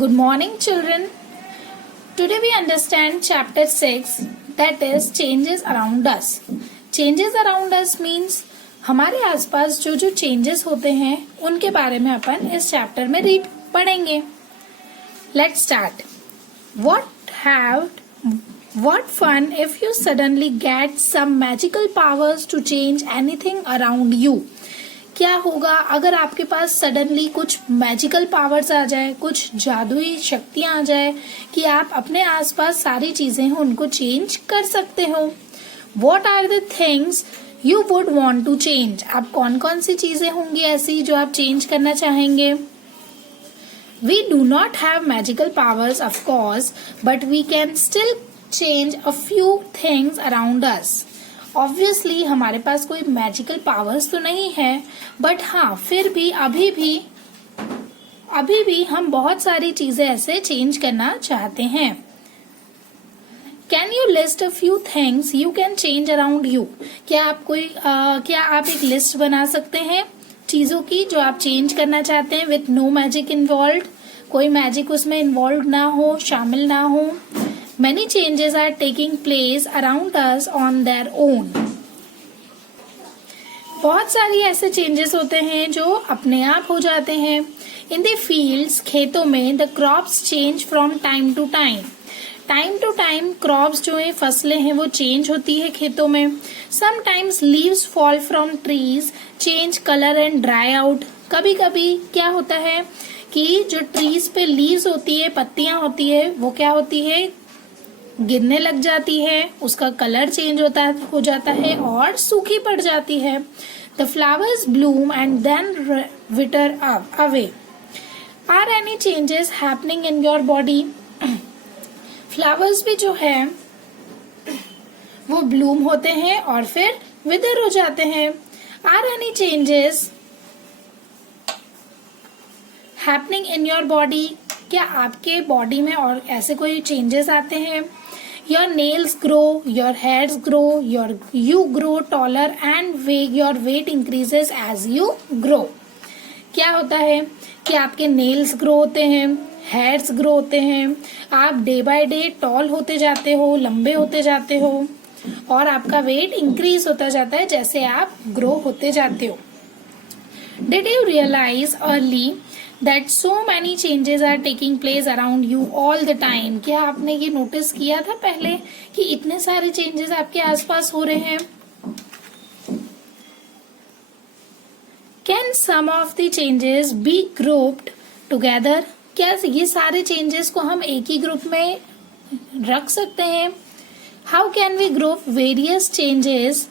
Good morning, children. Today we understand chapter 6, that is changes around us. Changes around us means हमारे आसपास जो जो changes होते हैं उनके बारे में अपन इस चैप्टर में पढ़ेंगे. Let's start. What fun if you suddenly get some magical powers to change anything around you. क्या होगा अगर आपके पास सडनली कुछ मैजिकल पावर्स आ जाए, कुछ जादुई शक्तियां आ जाए कि आप अपने आसपास सारी चीजें हैं उनको चेंज कर सकते हो. What are the things you would want to change? आप कौन कौन सी चीजें होंगी ऐसी जो आप चेंज करना चाहेंगे? We do not have magical powers of course, but we can still change a few things around us. Obviously हमारे पास कोई मैजिकल पावर्स तो नहीं है, बट हाँ फिर भी अभी भी हम बहुत सारी चीजें ऐसे चेंज करना चाहते हैं. Can you list a few things you can change around you. क्या आप एक लिस्ट बना सकते हैं चीजों की जो आप चेंज करना चाहते हैं विथ नो मैजिक इन्वॉल्व. कोई मैजिक उसमें इन्वॉल्व ना हो, शामिल ना हो. Many changes are taking place around us on their own. बहुत सारी ऐसे चेंजेस होते हैं जो अपने आप हो जाते हैं. In the fields, खेतों में the crops change from time to time. Time to time crops जो है फसलें हैं वो चेंज होती है खेतों में. Sometimes leaves fall from trees, change color and dry out. कभी कभी क्या होता है कि जो ट्रीज पे लीव्स होती है, पत्तियां होती है, वो क्या होती है गिरने लग जाती है, उसका कलर चेंज हो जाता है और सूखी पड़ जाती है. The flowers bloom and then wither away. Are any changes happening in your body. Flowers भी जो है वो ब्लूम होते हैं और फिर विदर हो जाते हैं. Are any changes happening in your body. क्या आपके बॉडी में और ऐसे कोई चेंजेस आते हैं? Your nails grow, your hairs grow, you grow taller and your weight increases as you grow. क्या होता है कि आपके नेल्स ग्रो होते हैं, हेयर्स ग्रो होते हैं, आप डे बाय डे टॉल होते जाते हो, लंबे होते जाते हो और आपका वेट इंक्रीज होता जाता है जैसे आप ग्रो होते जाते हो. Did you realize early that so many changes are taking place around you all the time? क्या आपने ये नोटिस किया था पहले कि इतने सारे चेंजेस आपके आसपास हो रहे हैं? Can some of the changes be grouped together? क्या ये सारे चेंजेस को हम एक ही ग्रुप में रख सकते हैं? How can we group various changes?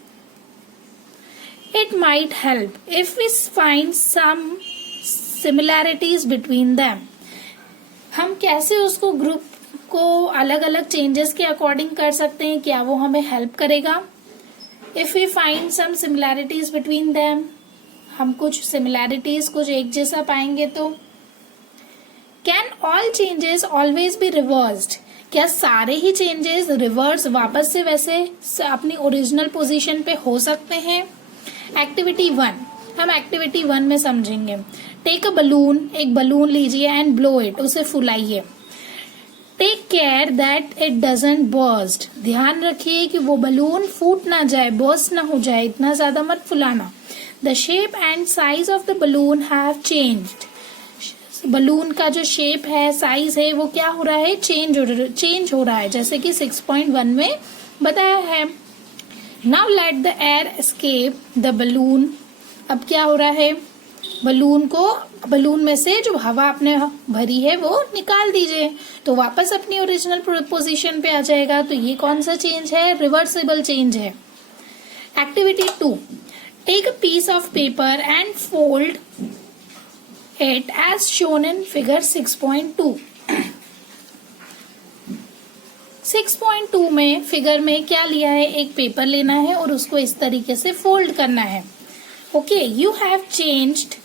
It might help if we find some similarities between them. हम कैसे उसको ग्रुप को अलग अलग चेंजेस के अकॉर्डिंग कर सकते हैं? क्या वो हमें हेल्प करेगा? If we find some similarities between them, हम कुछ सिमिलैरिटीज कुछ एक जैसा पाएंगे तो. Can all changes always be reversed? क्या सारे ही चेंजेस रिवर्स वापस से वैसे अपनी ओरिजिनल पोजीशन पे हो सकते हैं? एक्टिविटी 1 हम एक्टिविटी 1 में समझेंगे. Take a balloon. एक बलून लीजिए एंड ब्लो इट. उसे फुलाइए. Take care that it doesn't burst. ध्यान रखिए कि वो बलून फूट ना जाए, बर्स्ट ना हो जाए. इतना ज्यादा मत फुलाना. The shape and size of the balloon have changed. Balloon का जो शेप है, साइज है, वो क्या हो रहा है? चेंज हो रहा है जैसे कि 6.1 में बताया है. Now let the air escape the balloon. अब क्या हो रहा है? बलून में से जो हवा आपने भरी है वो निकाल दीजिए तो वापस अपनी ओरिजिनल पोजीशन पे आ जाएगा. तो ये कौन सा चेंज है? रिवर्सिबल चेंज है. Activity 2 take a piece of paper and fold it as shown in figure 6.2. 6.2 में फिगर में क्या लिया है? एक पेपर लेना है और उसको इस तरीके से फोल्ड करना है. Okay, you have changed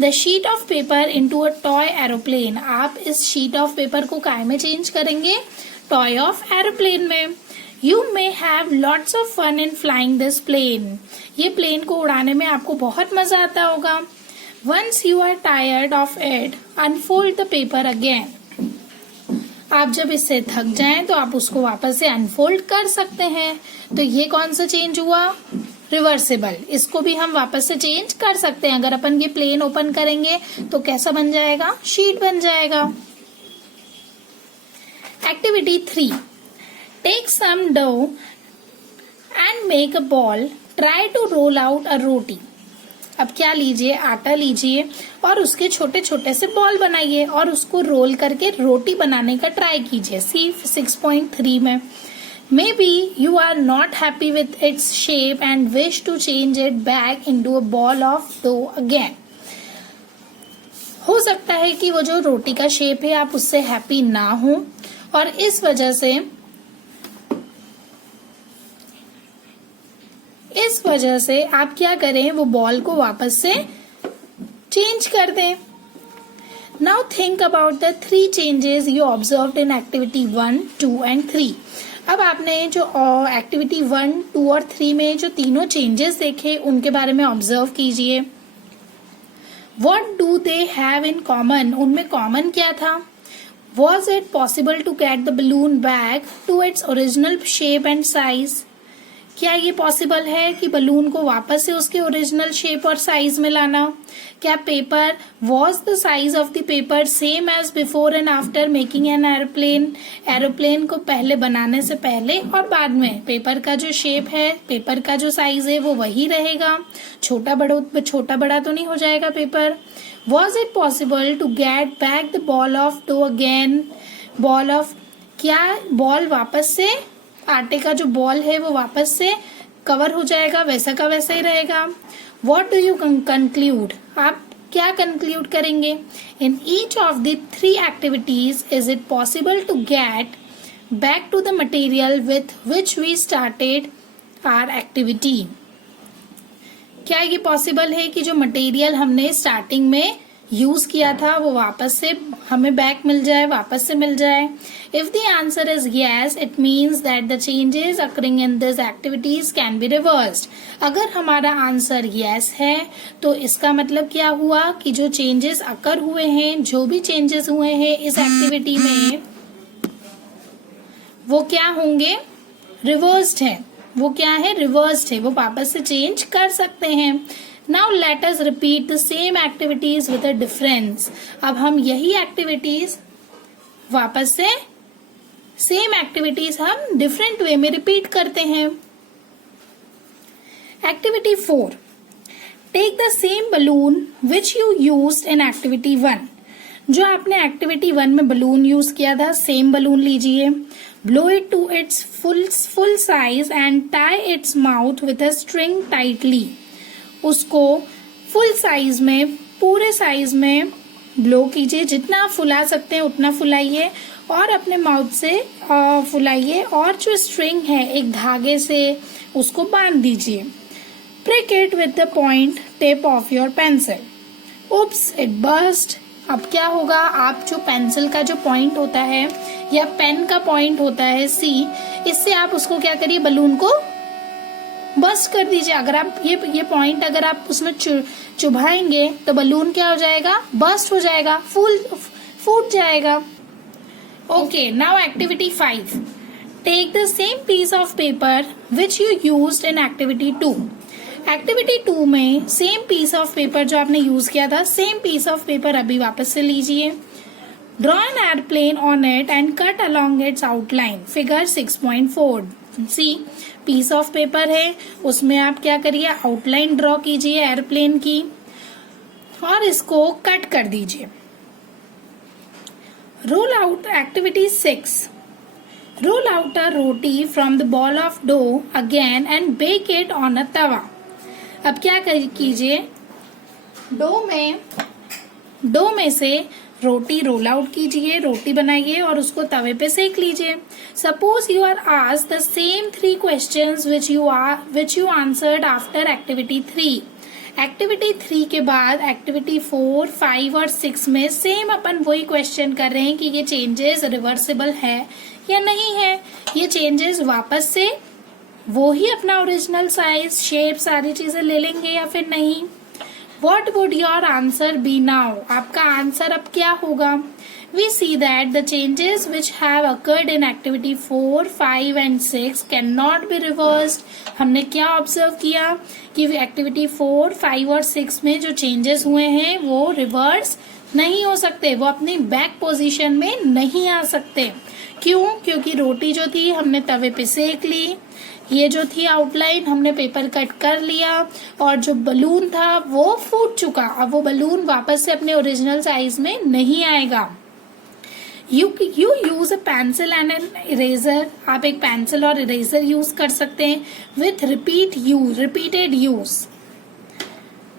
the sheet of paper into a toy aeroplane. आप इस शीट ऑफ पेपर को काय में चेंज करेंगे? टॉय ऑफ एरोप्लेन में. You may have lots of fun in flying this plane. ये प्लेन को उड़ाने में आपको बहुत मजा आता होगा. Once you are tired of it, unfold the paper again. आप जब इससे थक जाएं तो आप उसको वापस से अनफोल्ड कर सकते हैं। तो ये कौन सा चेंज हुआ? रिवर्सिबल। इसको भी हम वापस से चेंज कर सकते हैं। अगर अपन ये प्लेन ओपन करेंगे तो कैसा बन जाएगा? शीट बन जाएगा। Activity 3, take some dough and make a ball, try to roll out a roti. अब क्या लीजिए, आटा लीजिए और उसके छोटे छोटे से बॉल बनाइए और उसको रोल करके रोटी बनाने का ट्राई कीजिए। सी 6.3 में maybe you are not happy with its shape and wish to change it back into a ball of dough again. हो सकता है कि वो जो रोटी का शेप है आप उससे हैप्पी ना हो और इस वजह से आप क्या करें, वो बॉल को वापस से चेंज कर दें। Now think about the 3 changes you observed in activity 1, 2 and 3। अब आपने जो एक्टिविटी 1, 2 और 3 में जो तीनों चेंजेस देखे उनके बारे में ऑब्जर्व कीजिए। What do they have in common? उनमें कॉमन क्या था? Was it possible to get the balloon back to its original shape and size? क्या ये पॉसिबल है कि बलून को वापस से उसके ओरिजिनल शेप और साइज में लाना? क्या paper was the size of the paper same as before and after making an aeroplane? Aeroplane को पहले बनाने से पहले और बाद में पेपर का जो शेप है, पेपर का जो साइज है वो वही रहेगा, छोटा बड़ा तो नहीं हो जाएगा paper. Was it possible to get back the ball of dough again? क्या बॉल वापस से, आटे का जो बॉल है वो वापस से कवर हो जाएगा, वैसा का वैसा ही रहेगा। What do you conclude? आप क्या कंक्लूड करेंगे? In each of the 3 activities is it possible to get back to the material with which we started our activity? क्या ये पॉसिबल है कि जो मटेरियल हमने स्टार्टिंग में यूज किया था वो वापस से हमें बैक मिल जाए, वापस से मिल जाए? If the answer is yes, it means that the changes occurring in this activities can be reversed. अगर हमारा आंसर यस है तो इसका मतलब क्या हुआ कि जो चेंजेस अकर हुए हैं, जो भी चेंजेस हुए हैं इस एक्टिविटी में, वो क्या होंगे? रिवर्स्ड है। वो क्या है? रिवर्स्ड है। वो वापस से चेंज कर सकते हैं। Now let us repeat the same activities with a difference. अब हम यही एक्टिविटीज वापस से सेम एक्टिविटीज हम डिफरेंट वे में रिपीट करते हैं। Activity 4, take the same balloon which you used in activity 1। जो आपने एक्टिविटी 1 में बलून यूज किया था, सेम बलून लीजिए, blow it to its full size and tie its mouth with a string tightly. उसको फुल साइज में, पूरे size में ब्लो कीजिए। जितना आप फुला सकते हैं उतना फुलाइए और अपने माउथ से फुलाइए और जो स्ट्रिंग है एक धागे से उसको बांध दीजिए। Prick it with the point tip of your pencil. Oops, it burst. अब क्या होगा? आप जो पेंसिल का जो पॉइंट होता है या पेन का पॉइंट होता है सी, इससे आप उसको क्या करिए, बलून को बस्ट कर दीजिए। अगर आप ये पॉइंट अगर आप उसमें चुभाएंगे तो बलून क्या हो जाएगा? बस्ट हो जाएगा, फूट जाएगा। Okay, now activity 5, take the same piece of paper which you used in activity 2। Activity 2 में सेम पीस ऑफ पेपर जो आपने यूज किया था, सेम पीस ऑफ पेपर अभी वापस से लीजिए। Draw an airplane on it and cut along its outline. Figure 6.4। See, piece of paper है, उसमें आप क्या करिए, आउटलाइन ड्रॉ कीजिए एयरप्लेन की और इसको कट कर दीजिए। Roll out activity 6, roll out a roti from the ball of dough again and bake it on a tawa. अब क्या कीजिए, डो में से रोटी रोल आउट कीजिए, रोटी बनाइए और उसको तवे पे सेक लीजिए। Suppose you are asked the same 3 questions which you answered after activity 3। Activity 3 के बाद एक्टिविटी 4, 5 और 6 में सेम अपन वही क्वेश्चन कर रहे हैं कि ये चेंजेस रिवर्सिबल है या नहीं है। ये चेंजेस वापस से वो ही अपना ओरिजिनल साइज, शेप, सारी चीजें ले लेंगे या फिर नहीं। What would your answer be now? आपका आंसर अब क्या होगा? We see that the changes which have occurred in activity 4, 5 and 6 cannot be reversed. हमने क्या ऑब्जर्व किया कि एक्टिविटी 4, 5 और 6 में जो चेंजेस हुए हैं वो रिवर्स नहीं हो सकते, वो अपनी बैक पोजीशन में नहीं आ सकते। क्यों? क्योंकि रोटी जो थी हमने तवे पे सेक ली, ये जो थी आउटलाइन हमने पेपर कट कर लिया, और जो बलून था वो फूट चुका। अब वो बलून वापस से अपने ओरिजिनल साइज में नहीं आएगा। You use a pencil and an eraser. आप एक पेंसिल और इरेजर यूज कर सकते हैं with repeated use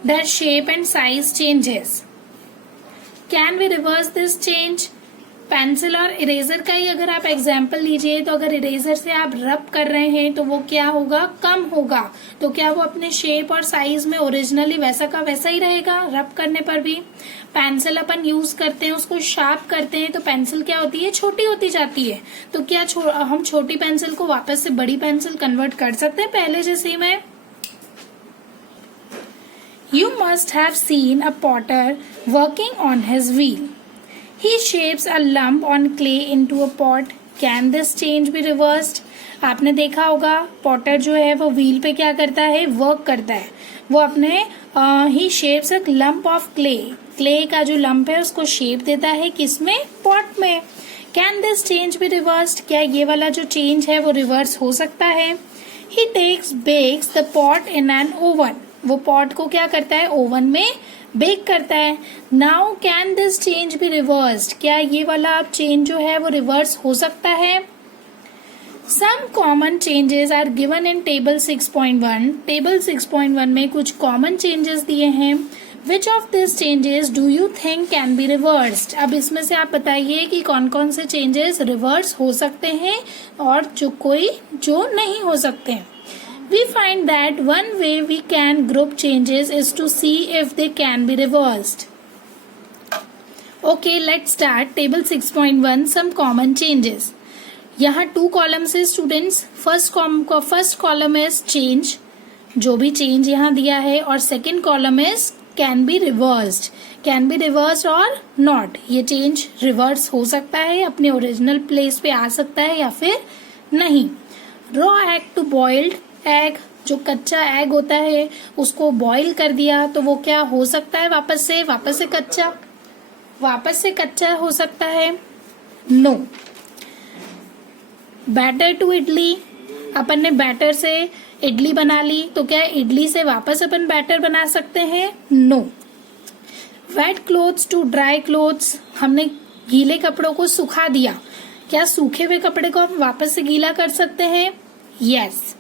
that shape and size changes. Can we reverse this change? Pencil और इरेजर का ही अगर आप एग्जाम्पल लीजिए तो अगर इरेजर से आप रब कर रहे हैं तो वो क्या होगा? कम होगा। तो क्या वो अपने शेप और साइज में ओरिजिनली वैसा का वैसा ही रहेगा रब करने पर भी? पेंसिल अपन यूज करते हैं, उसको शार्प करते हैं तो पेंसिल क्या होती है? छोटी होती जाती है। तो क्या हम छोटी पेंसिल को वापस से बड़ी पेंसिल कन्वर्ट कर सकते हैं पहले जैसे में? You must have seen a potter working on his wheel. He shapes a lump on clay into a pot. Can this change be reversed? आपने देखा होगा पॉटर जो है वो व्हील पे क्या करता है? वर्क करता है। वो अपने he shapes a lump of clay, clay का जो लंप है उसको शेप देता है किसमें? पॉट में। Can this change be reversed? क्या ये वाला जो चेंज है वो रिवर्स हो सकता है? He bakes the pot in an oven. वो पॉट को क्या करता है? ओवन में बेक करता है। Now can this change be reversed? क्या ये वाला चेंज जो है वो रिवर्स हो सकता है? Some common changes are given in table 6.1। Table 6.1 में कुछ कॉमन चेंजेस दिए हैं। Which of this changes do you think can be reversed? अब इसमें से आप बताइए कि कौन कौन से चेंजेस रिवर्स हो सकते हैं और जो नहीं हो सकते। We find that one way we can group changes is to see if they can be reversed. Okay, let's start table 6.1 some common changes. यहाँ 2 columns है students. first column is change, जो भी change यहाँ दिया है, और second column is can be reversed. Can be reversed or not. ये change reverse हो सकता है, अपने original place पे आ सकता है या फिर नहीं। raw egg to boiled egg, जो कच्चा एग होता है उसको बॉईल कर दिया तो वो क्या हो सकता है? वापस से कच्चा हो सकता है? नो। बैटर टू इडली, अपन ने बैटर से इडली बना ली तो क्या इडली से वापस अपन बैटर बना सकते हैं? No. Wet clothes to dry clothes, हमने गीले कपड़ों को सुखा दिया, क्या सूखे हुए कपड़े को हम वापस से गीला कर सकते हैं? Yes.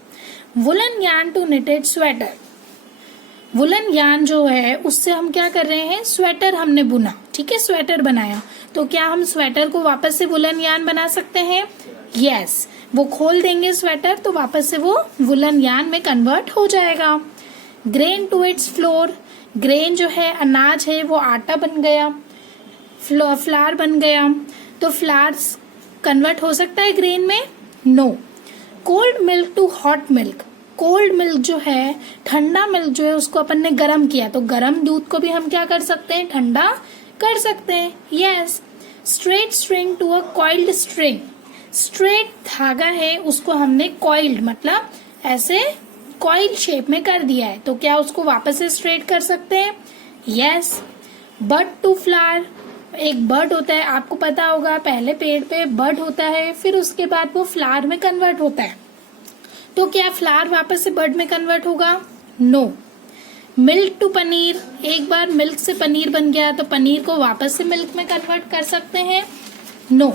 Woollen yarn to knitted sweater, woollen yarn जो है उससे हम क्या कर रहे हैं? स्वेटर हमने बुना, ठीक है, स्वेटर बनाया, तो क्या हम स्वेटर को वापस से वुलन यार्न बना सकते हैं? यस। वो खोल देंगे स्वेटर तो वापस से वो वुलन यार्न में कन्वर्ट हो जाएगा। Grain to its flour, grain जो है अनाज है वो आटा बन गया, फ्लावर बन गया, तो फ्लावर्स कन्वर्ट हो सकता है ग्रेन में? No. Cold milk to hot milk, cold milk जो है, ठंडा मिल्क जो है उसको अपन ने गर्म किया तो गर्म दूध को भी हम क्या कर सकते हैं? ठंडा कर सकते हैं। Yes. Straight string to a coiled string, straight धागा है उसको हमने कॉइल्ड मतलब ऐसे कॉइल शेप में कर दिया है तो क्या उसको वापस से स्ट्रेट कर सकते हैं? यस। बर्ड टू फ्लावर, एक बर्ड होता है, आपको पता होगा पहले पेड़ पे बर्ड होता है फिर उसके बाद वो फ्लावर में कन्वर्ट होता है, तो क्या फ्लावर वापस से बर्ड में कन्वर्ट होगा? नो। मिल्क टू पनीर, एक बार मिल्क से पनीर बन गया तो पनीर को वापस से मिल्क में कन्वर्ट कर सकते हैं? No.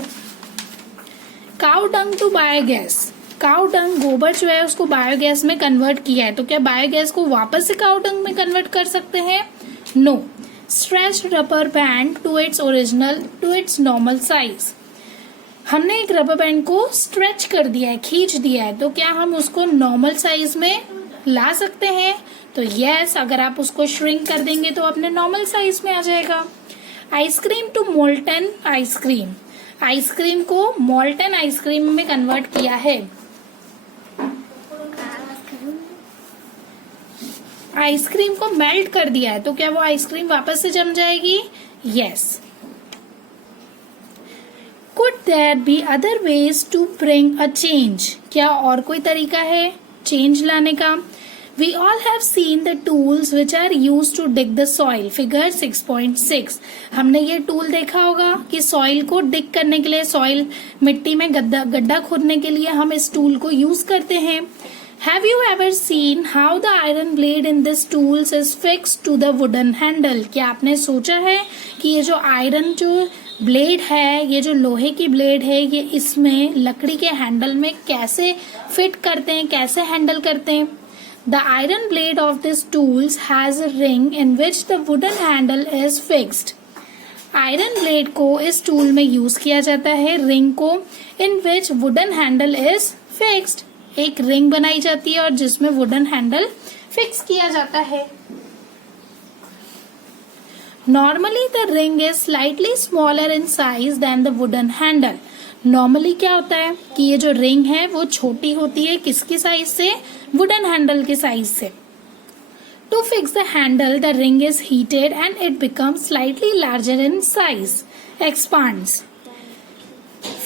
Cow dung to biogas, cow dung गोबर जो है उसको बायोगैस में कन्वर्ट किया है तो क्या बायोगैस को वापस से काउ डंग में कन्वर्ट कर सकते हैं? No. Stretch rubber band to its normal size, हमने एक रबर बैंड को स्ट्रेच कर दिया है, खींच दिया है, तो क्या हम उसको नॉर्मल साइज में ला सकते हैं? तो यस, अगर आप उसको श्रिंक कर देंगे तो अपने नॉर्मल साइज में आ जाएगा। Ice cream to molten ice cream, ice cream को मोल्टन आइसक्रीम में कन्वर्ट किया है, आइसक्रीम को मेल्ट कर दिया है तो क्या वो आइसक्रीम वापस से जम जाएगी? Yes. there be other ways to bring a change? क्या और कोई तरीका है चेंज लाने का? We all have seen the tools which are used to dig the soil. Figure 6.6. हमने ये टूल देखा होगा कि सॉइल को डिग करने के लिए, सॉइल मिट्टी में गड्ढा खोदने के लिए हम इस टूल को यूज करते हैं. Have you ever seen how the iron blade in this tools is fixed to the wooden handle? क्या आपने सोचा है कि ये जो आयरन जो ब्लेड है, ये जो लोहे की ब्लेड है, ये इसमें लकड़ी के हैंडल में कैसे फिट करते हैं, कैसे हैंडल करते हैं? The iron blade of this tools has a ring in which the wooden handle is fixed. Iron blade को इस टूल में यूज किया जाता है, रिंग को, in which wooden handle is fixed. एक रिंग बनाई जाती है और जिसमें वुडन हैंडल फिक्स किया जाता है. Normally the ring is slightly smaller in size than the wooden handle. Normally क्या होता है कि ये जो रिंग है वो छोटी होती है, किसकी साइज से? वुडन हैंडल के साइज से. To fix the handle the ring is heated and it becomes slightly larger in size. Expands.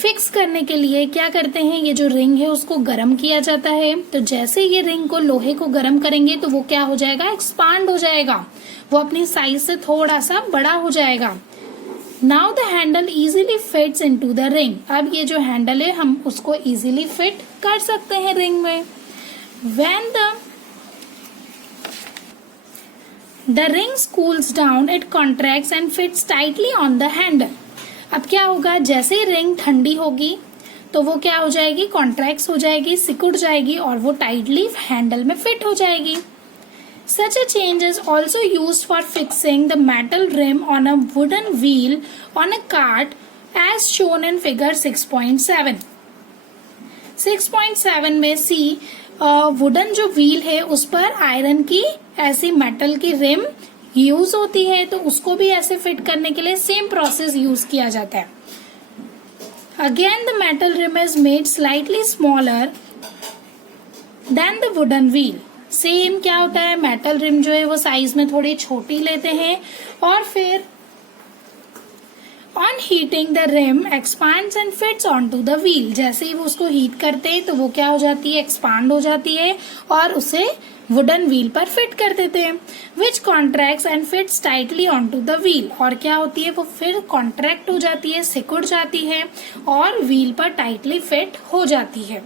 Fix करने के लिए क्या करते हैं, ये जो रिंग है उसको गर्म किया जाता है. तो जैसे ये रिंग को, लोहे को गर्म करेंगे तो वो क्या हो जाएगा? एक्सपांड हो जाएगा, वो अपनी साइज से थोड़ा सा बड़ा हो जाएगा. Now the handle easily fits into the ring. अब ये जो हैंडल है हम उसको easily fit कर सकते हैं रिंग में. When the ring cools down, it contracts and fits tightly on the handle. अब क्या होगा, जैसे रिंग ठंडी होगी तो वो क्या हो जाएगी? कॉन्ट्रैक्ट हो जाएगी, सिकुड़ जाएगी और वो टाइटली हैंडल में फिट हो जाएगी. Such a change is also used for fixing the metal rim on a wooden wheel on a cart as shown in figure 6.7. 6.7 में सी वुडन जो व्हील है उस पर आयरन की ऐसी मेटल की रिम यूज होती है, तो उसको भी ऐसे फिट करने के लिए सेम प्रोसेस यूज किया जाता है. Again the metal rim is made slightly smaller than the wooden wheel. Same क्या होता है, मेटल रिम जो है वो साइज में थोड़ी छोटी लेते हैं और फिर on heating the rim expands and fits on to the wheel. जैसे ही वो उसको हीट करते हैं तो वो क्या हो जाती है? एक्सपांड हो जाती है और उसे वुडन व्हील पर फिट कर देते हैं. Which contracts and fits tightly on to the wheel. और क्या होती है, वो फिर कॉन्ट्रैक्ट हो जाती है, सिकुड़ जाती है और व्हील पर टाइटली फिट हो जाती है.